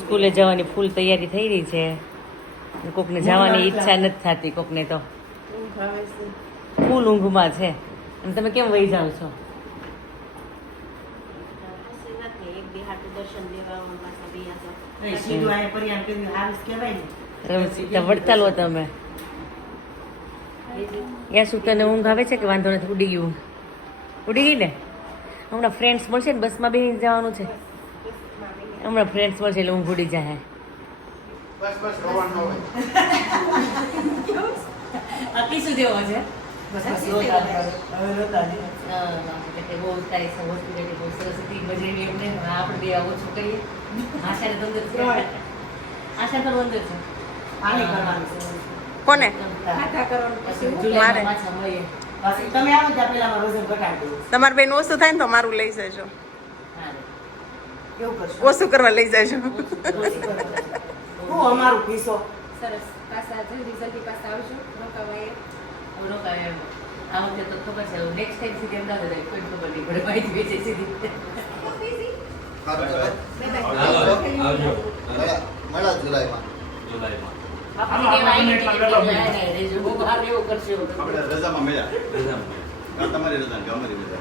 સ્કૂલે જવાની ફૂલ તૈયારી થઈ રહી છે. કોકને જવાની ઈચ્છા નથી થતી, કોકને તો ફૂલ ઊંઘમાં છે. અને તમે કેમ વહી જાઓ છો? વડતાલ હો તમે. યા શું તને ઊંઘ આવે છે કે વાંધો નથી? ઉડી ગયું? ઉડી ગઈ ને? હમણાં ફ્રેન્ડ્સ મળશે ને, બસમાં બેસી જવાનું છે. હમણાં ફ્રેન્ડ્સ મળશે એટલે ઊંઘ ઉડી જાય. શું જેવો છે? કોને? તમારે બેન ઓછું થાય ને તો મારું લઈ જજો. ઓછું કરવા લઈ જજો. અમારું પીસો સરસ. પાછા જલ્દી પાછા આવજો. રોકાવાય આ વખતે તો ખબર છે, નેક્સ્ટ ટાઈમ સુધી અમદાવાદ આવી કોઈ ખબર નહીં પડે. માહિતી વેચે સીધી. મળા જુલાઈમાં. રજામાં મળ્યા. તમારી રજા અમારી રજા.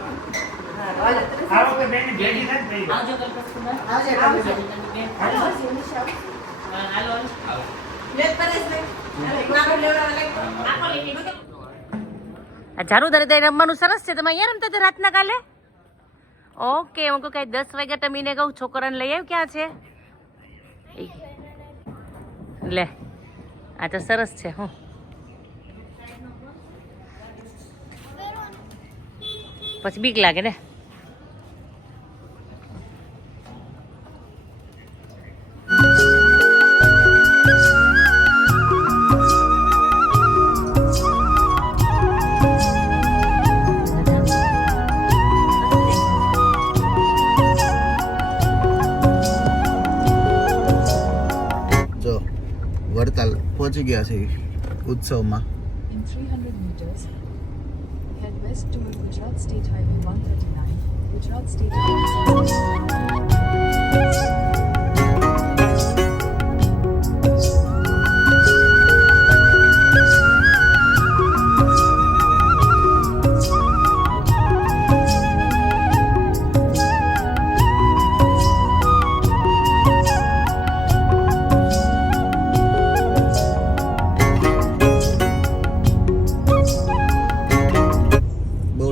ઝારુદારે ત્યાં રમવાનું સરસ છે. તમે અહીંયા રમતા હતા રાતના કાલે? ઓકે. હું કહું કઈ 10 વાગ્યા ટમીને કહું છોકરાને લઈ આવ્યું. ક્યાં છે? લે, આ તો સરસ છે. હું પછી બીક લાગે ને. વડતાલ પહોંચી ગયા છે ઉત્સવમાં. In 300 meters, head west toward Gujarat State Highway 139, Gujarat State Highway.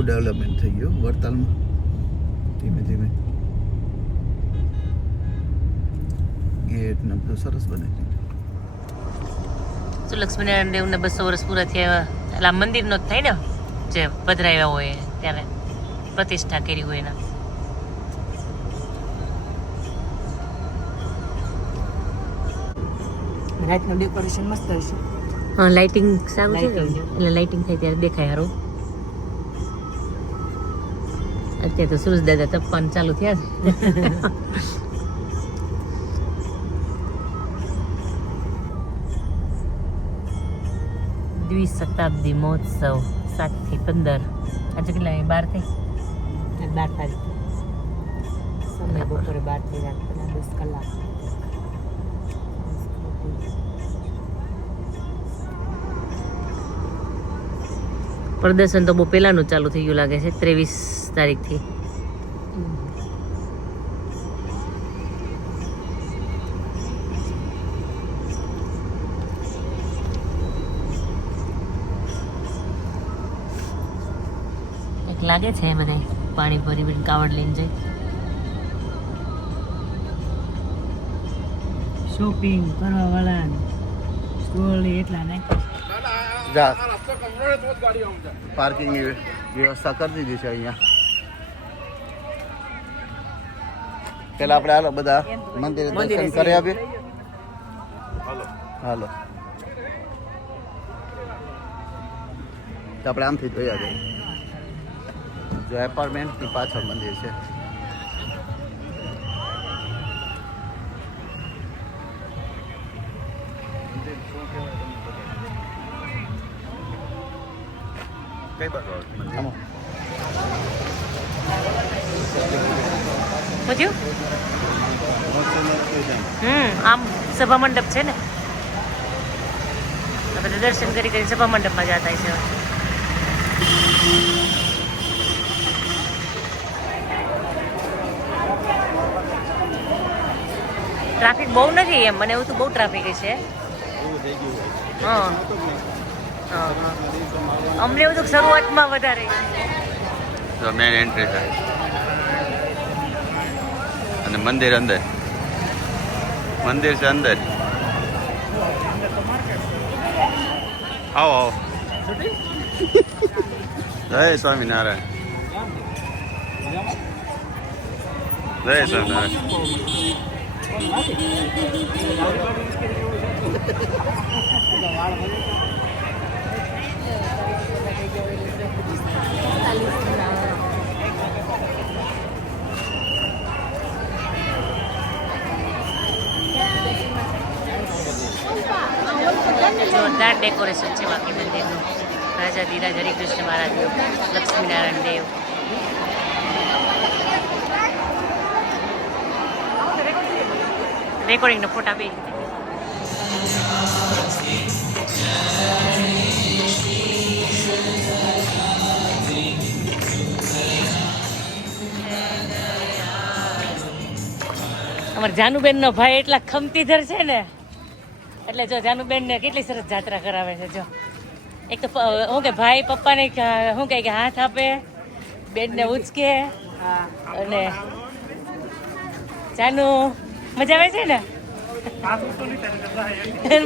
Development થઈ ગયું વડતાલમાં ધીમે ધીમે. ગેટ ને બધું સરસ બને છે. શું લક્ષ્મીનારાયણ દેવને 200 વર્ષ પૂરા થયા એટલે આ મંદિરનો જ થાય ને, જે પધરાવ્યા હોય ત્યારે પ્રતિષ્ઠા કરી હોય એના. રાતનું ડેકોરેશન મસ્ત હશે. હા, લાઇટિંગ સારું છે એટલે લાઇટિંગ થાય ત્યારે દેખાય સારું. અત્યારે તો સુરજ દાદા તપવાનું ચાલુ થયા છે. દ્વિશતાબ્દી મહોત્સવ 7 થી 15. આજે કેટલા? 12 થી 12 તારીખ. સમય બપોરે 12 થી રાત 10 કલાક. પ્રદર્શન તો બહુ પહેલાનું ચાલુ થઈ ગયું લાગે છે, 23 તારીખથી. એક લાગે છે બધા પાણી ભરી કાવડ લઈને જાય. શોપિંગ કરવા વાળા સ્ટોલ એટલા ને પાર્કિંગની વ્યવસ્થા કરી દીધી છે અહીંયા. પેલા આપણે હાલો બધા મંદિરે દર્શન કરી આવીએ. હાલો તો આપણે આમથી જોયા જઈએ. જો એપાર્ટમેન્ટની પાછળ મંદિર છે. કઈ બાજુ પૂછ્યું? આમ સભા મંડપ છે ને, બધા દર્શન કરી સભા મંડપમાં જતા છે. ટ્રાફિક બહુ નથી એમ, મને એવું તો બહુ ટ્રાફિક છે. હા અમને એવું તો શરૂઆતમાં વધારે. તો મેન એન્ટ્રી થાય અને મંદિર અંદર, મંદિર છે અંદર. આવો આવો. જય સ્વામિનારાયણ. જય સ્વામિનારાયણ. જોરદાર ડેકોરેશન છે બાકી મંદિરનું. રાજા ધીરાજ હરિકૃષ્ણ મહારાજનું, લક્ષ્મીનારાયણ દેવ. રેકોર્ડિંગના ફોટા બે. અમારા જાનુબેનનો ભાઈ એટલા ખમતીધર છે ને, એટલે જો જાનુબેનને કેટલી સરસ જાત્રા કરાવે છે. જો એક તો શું કે ભાઈ પપ્પાને શું કહે કે હાથ આપે, બેનને ઉચકે, અને જાનુ મજા આવે છે ને.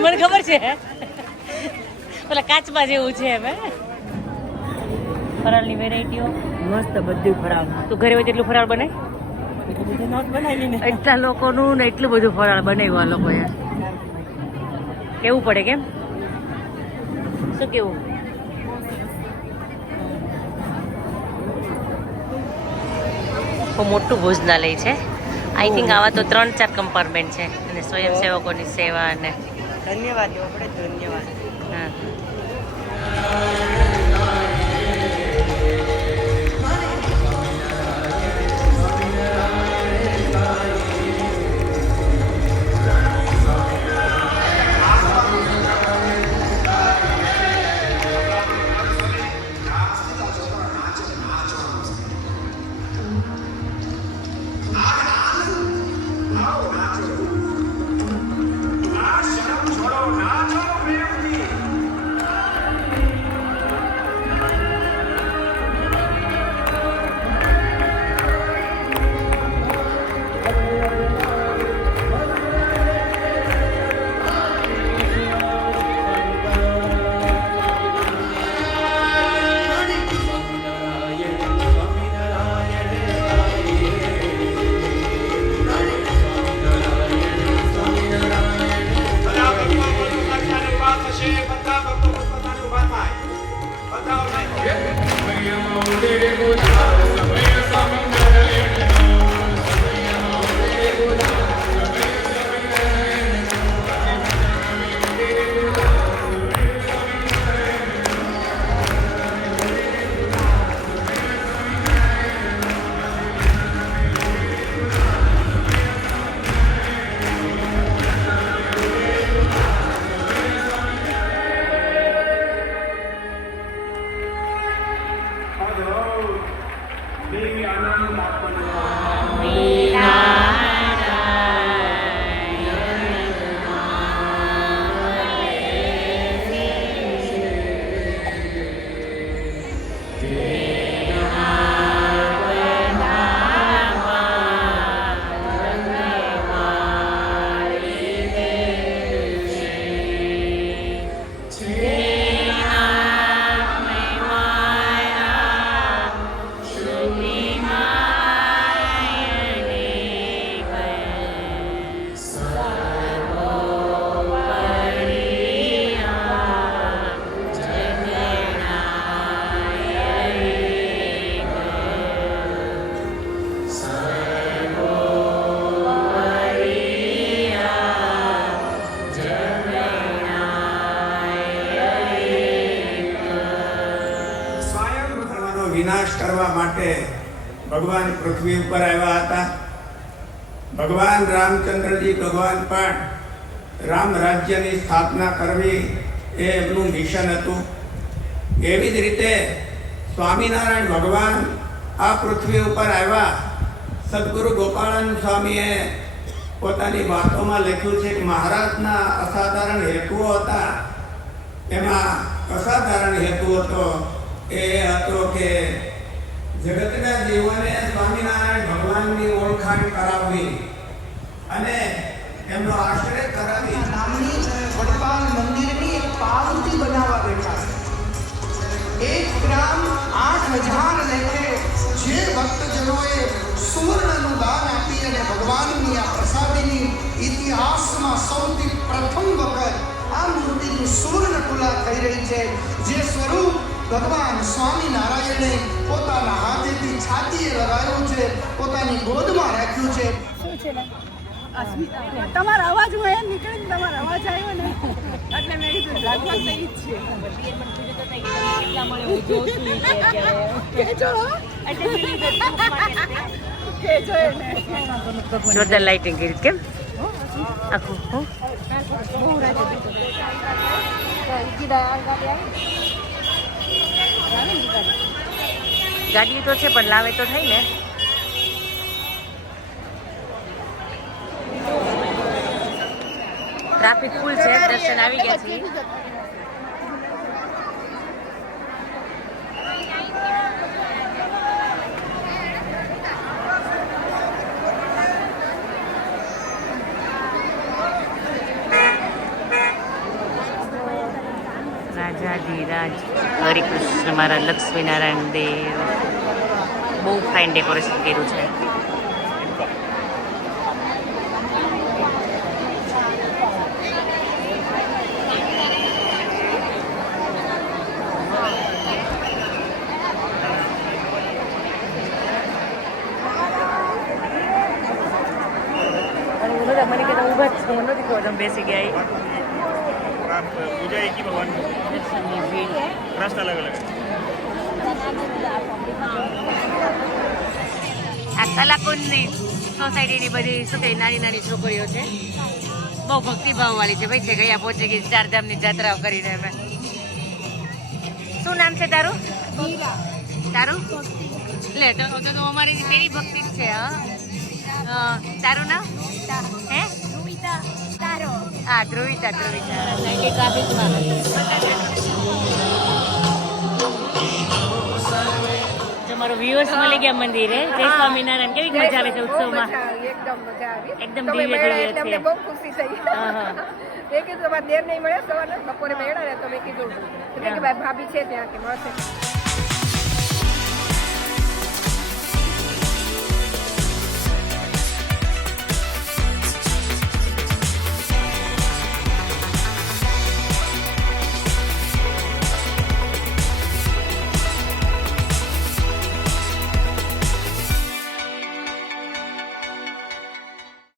મને ખબર છે પેલા કાચમાં જેવું છે એમ. ફરાળની વેરાયટીઓ મસ્ત બધું ફરાળ. તું ઘરે હોય તેટલું ફરાળ બનાય. એટલા લોકોનું ને એટલું બધું ફરાળ બનાવ્યું આ લોકોએ. કેવું પડે કેમ? શું કેવું? બહુ મોટું ભોજનાલય છે. આઈ થિંક આવા તો 3-4 કમ્પાર્ટમેન્ટ છે, અને સ્વયંસેવકોની સેવા અને ધન્યવાદ આપણે ધન્યવાદ. હા. વિનાશ કરવા માટે ભગવાન પૃથ્વી ઉપર આવ્યા હતા. ભગવાન રામચંદ્રજી ભગવાન પણ રામ રાજ્યની સ્થાપના કરવી એ એમનું મિશન હતું. એવી જ રીતે સ્વામિનારાયણ ભગવાન આ પૃથ્વી ઉપર આવ્યા. સદગુરુ ગોપાળાનંદ સ્વામીએ પોતાની વાતોમાં લખ્યું છે કે મહારાજના અસાધારણ હેતુઓ હતા. એમાં અસાધારણ હેતુ હતો એ હતો કે જગતના જીવોને સ્વામિનારાયણ ભગવાનની ઓળખાણ કરાવવી અને એમનો આશ્રય કરાવી. નામની વડતાલ મંદિરની એક પાવતી બનાવવા બેઠા છે. 1 ગ્રામ 8000 લેખે જે ભક્તજનોએ સુવર્ણનું દાન આપી અને ભગવાનની આ પ્રસાદીની ઇતિહાસમાં સૌથી પ્રથમ વખત આ મૂર્તિની સુવર્ણ તુલા થઈ રહી છે. જે સ્વરૂપ ભગવાન સ્વામિનારાયણે પોતાના હાથેથી છાતીએ લગાવ્યું છે, પોતાની ગોદમાં રાખ્યું છે. તમારા અવાજ હું એમ નીકળી ને તમારો અવાજ આવ્યો ને એટલે મેં કીધું લગભગ તો ઈ જ છે. કેજો એને જોરદાર લાઇટિંગ કરી કેમ આખું હું ગાડી તો છે પણ લાવે તો થઈ ને. ટ્રાફિક ફૂલ છે, દર્શન આવી ગયા છે. રાજાધિરાજ હરિકૃષ્ણ મહારાજ, લક્ષ્મીનારાયણ દેવ, બહુ ફાઇન ડેકોરેશન કર્યું છે. મને કે ઉભા જ છું, નથી ખબર તમે બેસી ગયા. દર્શનની ભીડ આ કલાકુંજની સોસાયટીની બધી શું કહે નાની નાની છોકરીઓ છે, બહુ ભક્તિભાવ વાળી છે. ભાઈ છે ગયા પહોંચી ગઈ 4 ધામની જાત્રાઓ કરીને. અમે શું નામ છે તારું? તારું લે તો અમારી તેરી ભક્તિ જ છે. હા, તારું નામ હે? હા, ધ્રુવિતા. ટ્રાફિકમાં તમારો વ્યુઅર્સ મળી ગયા મંદિરે. જય સ્વામિનારાયણ. કેવી મજા આવે છે ઉત્સવમાં? એકદમ મજા આવી. એકદમ તમે દિવ્ય મળ્યા દિવ્ય એટલે છે. અમને બહુ ખુશી થઈ. હા, હા. એ કીધું તમારે દેર નહીં મળે સવારે બપોરે મળ્યા ને તો મેં કીધું કે ભાઈ ભાભી છે ત્યાં કે મળશે.